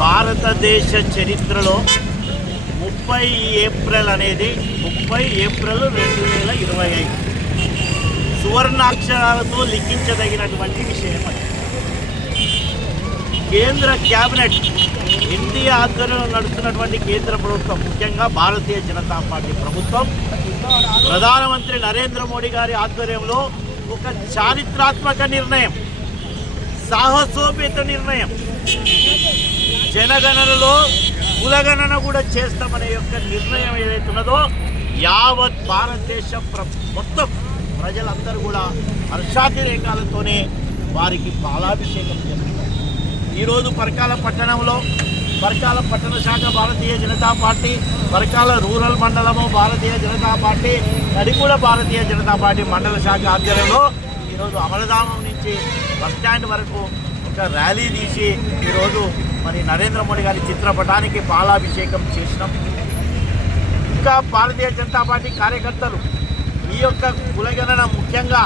భారతదేశ చరిత్రలో 30 ఏప్రిల్ అనేది 30 ఏప్రిల్ 2025 సువర్ణాక్షరాలతో లిఖించదగినటువంటి విషయం. కేంద్ర క్యాబినెట్ ఇండియా ఆధ్వర్యంలో నడుస్తున్నటువంటి కేంద్ర ప్రభుత్వం, ముఖ్యంగా భారతీయ జనతా పార్టీ ప్రభుత్వం, ప్రధానమంత్రి నరేంద్ర మోడీ గారి ఆధ్వర్యంలో ఒక చారిత్రాత్మక నిర్ణయం, సాహసోపేత నిర్ణయం, జనగణనలో కులగణన కూడా చేస్తామనే యొక్క నిర్ణయం ఏదైతే ఉన్నదో యావత్ భారతదేశ మొత్తం ప్రజలందరూ కూడా హర్షాతిరేకాలతోనే వారికి పాలాభిషేకం చేస్తున్నారు. ఈరోజు పరకాల పట్టణంలో పరకాల పట్టణ శాఖ భారతీయ జనతా పార్టీ, పరకాల రూరల్ మండలము భారతీయ జనతా పార్టీ, నడికూడ భారతీయ జనతా పార్టీ మండల శాఖ ఆధ్వర్యంలో ఈరోజు అమరధామం నుంచి బస్టాండ్ వరకు ఒక ర్యాలీ తీసి ఈరోజు మరి నరేంద్ర మోడీ గారి చిత్రపటానికి పాలాభిషేకం చేసినాం. ఇంకా భారతీయ జనతా పార్టీ కార్యకర్తలు ఈ యొక్క కులగణన, ముఖ్యంగా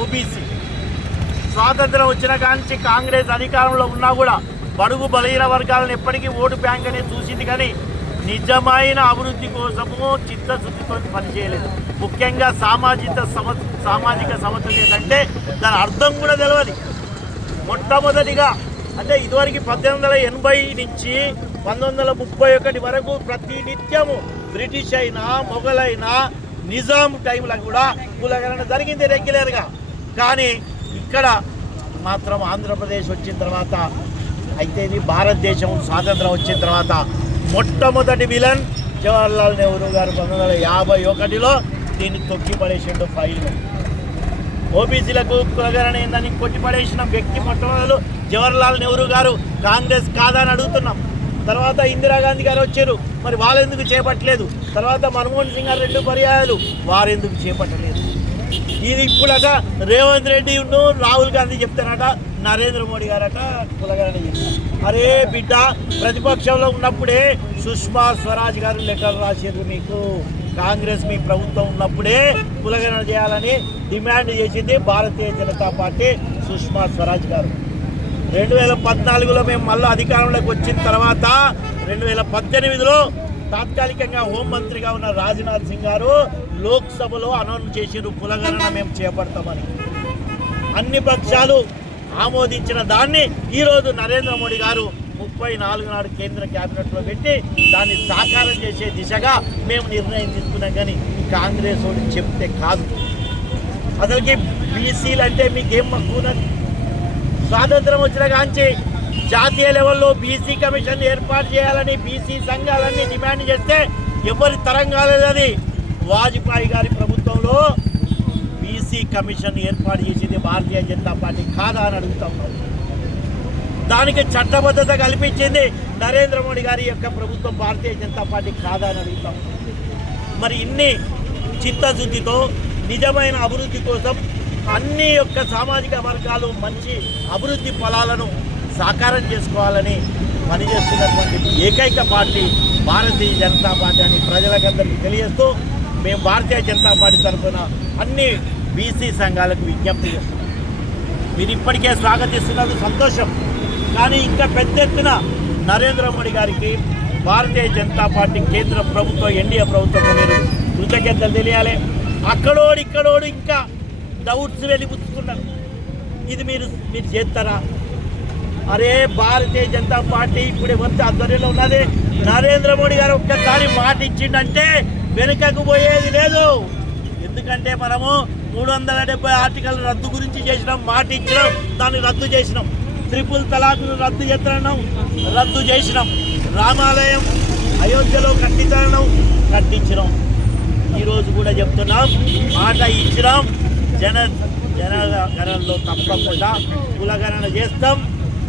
ఓబీసీ, స్వాతంత్రం వచ్చిన కాంచి కాంగ్రెస్ అధికారంలో ఉన్నా కూడా బడుగు బలహీన వర్గాలను ఎప్పటికీ ఓటు బ్యాంక్ అనేది చూసింది, కానీ నిజమైన అభివృద్ధి కోసము చిత్తశుద్ధితో పనిచేయలేదు. ముఖ్యంగా సామాజిక సమతుల్యత అంటే దాని అర్థం కూడా తెలియదు. మొట్టమొదటిగా అంటే ఇదివరకు 1880 నుంచి 1931 వరకు ప్రతి నిత్యము బ్రిటిష్ అయినా మొఘలైనా నిజాం టైంలో కూడా కులగణన జరిగింది రెగ్యులర్గా. కానీ ఇక్కడ మాత్రం ఆంధ్రప్రదేశ్ వచ్చిన తర్వాత అయితే ఇది భారతదేశం స్వాతంత్రం వచ్చిన తర్వాత మొట్టమొదటి విలన్ జవహర్లాల్ నెహ్రూ గారు 1951లో దీన్ని తొక్కిపడేసిండు ఫైల్. ఓబీసీలకు కులగణన ఏందని కొట్టిపడేసిన వ్యక్తి మొట్టమొదలు జవహర్లాల్ నెహ్రూ గారు. కాంగ్రెస్ కాదని అడుగుతున్నాం. తర్వాత ఇందిరాగాంధీ గారు వచ్చారు, మరి వాళ్ళెందుకు చేపట్టలేదు? తర్వాత మన్మోహన్ సింగ్ గారు 2 పర్యాయాలు, వారెందుకు చేపట్టలేదు? ఇది ఇప్పుడట రేవంత్ రెడ్డి రాహుల్ గాంధీ చెప్తారట, నరేంద్ర మోడీ గారట కులగణన చేస్తారు. అరే బిడ్డ, ప్రతిపక్షంలో ఉన్నప్పుడే సుష్మా స్వరాజ్ గారు లెటర్ రాశారు మీకు. కాంగ్రెస్ మీ ప్రభుత్వం ఉన్నప్పుడే కులగణన చేయాలని డిమాండ్ చేసింది భారతీయ జనతా పార్టీ, సుష్మా స్వరాజ్ గారు. 2014లో మేము మళ్ళీ అధికారంలోకి వచ్చిన తర్వాత 2018లో తాత్కాలికంగా హోంమంత్రిగా ఉన్న రాజ్నాథ్ సింగ్ గారు లోక్సభలో అనౌన్స్ చేసిరు కులగణన మేము చేపడతామని. అన్ని పక్షాలు ఆమోదించిన దాన్ని ఈరోజు నరేంద్ర మోడీ గారు 34 నాడు కేంద్ర క్యాబినెట్లో పెట్టి దాన్ని సాకారం చేసే దిశగా మేము నిర్ణయం తీసుకున్నాం. కానీ కాంగ్రెస్ వాడు చెప్తే కాదు. అసలుకి బీసీలు అంటే మీకేం మక్కువన్నది? స్వాతంత్రం వచ్చిన కాంచి జాతీయ లెవెల్లో బీసీ కమిషన్ ఏర్పాటు చేయాలని బీసీ సంఘాలన్నీ డిమాండ్ చేస్తే ఎవరి తరం కాలేదని వాజ్పేయి గారి ప్రభుత్వంలో బీసీ కమిషన్ ఏర్పాటు చేసింది భారతీయ జనతా పార్టీ కాదా అని అడుగుతా ఉన్నాం. దానికి చట్టబద్ధత కల్పించింది నరేంద్ర మోడీ గారి యొక్క ప్రభుత్వం, భారతీయ జనతా పార్టీ కాదా అని అడుగుతాం. మరి ఇన్ని చిత్తశుద్ధితో నిజమైన అభివృద్ధి కోసం అన్ని యొక్క సామాజిక వర్గాలు మంచి అభివృద్ధి ఫలాలను సాకారం చేసుకోవాలని పనిచేస్తున్నటువంటి ఏకైక పార్టీ భారతీయ జనతా పార్టీ అని ప్రజలకందరికీ తెలియజేస్తూ మేము భారతీయ జనతా పార్టీ తరఫున అన్ని బీసీ సంఘాలకు విజ్ఞప్తి చేస్తున్నాం. మీరు ఇప్పటికే స్వాగతిస్తున్నది సంతోషం, కానీ ఇంకా పెద్ద ఎత్తున నరేంద్ర మోడీ గారికి భారతీయ జనతా పార్టీ కేంద్ర ప్రభుత్వం, ఎన్డీఏ ప్రభుత్వం మీరు కృతజ్ఞతలు తెలియాలి. ఇక్కడోడు ఇంకా డౌట్స్ వెలిపుచ్చుతున్నారు. ఇది మీరు చేస్తారా? అరే భారతీయ జనతా పార్టీ ఇప్పుడు ఎవరి ఆధ్వర్యంలో ఉన్నది? నరేంద్ర మోడీ గారు ఒక్కసారి మాట ఇచ్చిండంటే వెనుకకు పోయేది లేదు. ఎందుకంటే మనము 370 ఆర్టికల్ రద్దు గురించి చేసినాం, మాట ఇచ్చినాం, దాన్ని రద్దు చేసినాం. ట్రిపుల్ తలాక్ను రద్దు చేసినాం. రామాలయం అయోధ్యలో కట్టించినాం. ఈరోజు కూడా చెప్తున్నాం, మాట ఇచ్చినాం. జనగణనలో తప్పకుండా కులగణన చేస్తాం,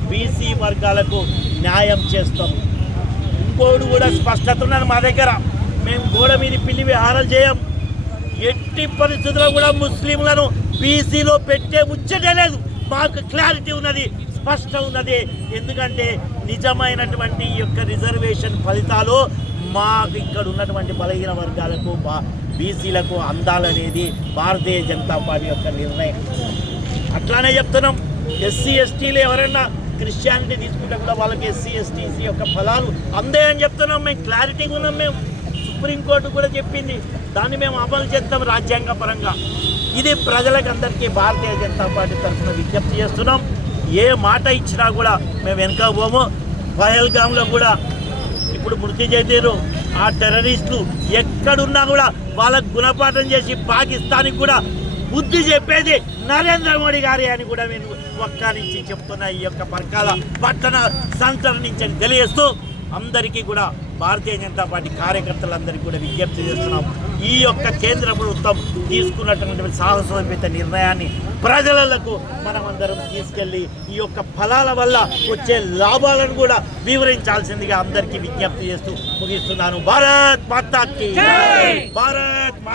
బీసీ వర్గాలకు న్యాయం చేస్తాం. ఇంకోడు కూడా స్పష్టత ఉన్నది మా దగ్గర. మేము గోడ మీద పిల్లి విహారాలు చేయం. ఎట్టి పరిస్థితుల్లో కూడా ముస్లింలను బీసీలో పెట్టే ముచ్చటే లేదు. మాకు క్లారిటీ ఉన్నది, స్పష్టం ఉన్నది. ఎందుకంటే నిజమైనటువంటి ఈ యొక్క రిజర్వేషన్ ఫలితాలు మాకు ఇక్కడ ఉన్నటువంటి బలహీన వర్గాలకు బీసీలకు అందాలనేది భారతీయ జనతా పార్టీ యొక్క నిర్ణయం. అట్లానే చెప్తున్నాం, ఎస్సీ ఎస్టీలు ఎవరైనా క్రిస్టియానిటీ తీసుకుంటే కూడా వాళ్ళకి ఎస్సీ ఎస్టీసీ యొక్క ఫలాలు అందాయని చెప్తున్నాం. మేము క్లారిటీగా ఉన్నాం. మేము సుప్రీంకోర్టు కూడా చెప్పింది, దాన్ని మేము అమలు చేస్తాం రాజ్యాంగ పరంగా. ఇది ప్రజలకు అందరికీ భారతీయ జనతా పార్టీ తరఫున విజ్ఞప్తి చేస్తున్నాం. ఏ మాట ఇచ్చినా కూడా మేము వెనక పోము. పహల్గామ్లో కూడా ఇప్పుడు మృతి చెందారు ఆ టెర్రరిస్టులు. ఎక్కడున్నా కూడా వాళ్ళకు గుణపాఠం చేసి పాకిస్తాన్కి కూడా బుద్ధి చెప్పేది నరేంద్ర మోడీ గారి అని కూడా నేను ఒక్క నుంచి చెప్తున్న ఈ యొక్క పర్కాల పట్టణ సెంటర్ నుంచి తెలియజేస్తూ అందరికీ కూడా భారతీయ జనతా పార్టీ కార్యకర్తలందరికీ కూడా విజ్ఞప్తి చేస్తున్నాం. ఈ యొక్క కేంద్ర ప్రభుత్వం తీసుకున్నటువంటి సాహసోపేత నిర్ణయాన్ని ప్రజలకు మనమందరం తీసుకెళ్ళి ఈ యొక్క ఫలాల వల్ల వచ్చే లాభాలను కూడా వివరించాల్సిందిగా అందరికీ విజ్ఞప్తి చేస్తూ ముగిస్తున్నాను. భారత్ మాతా కీ జై. భారత్ మాతా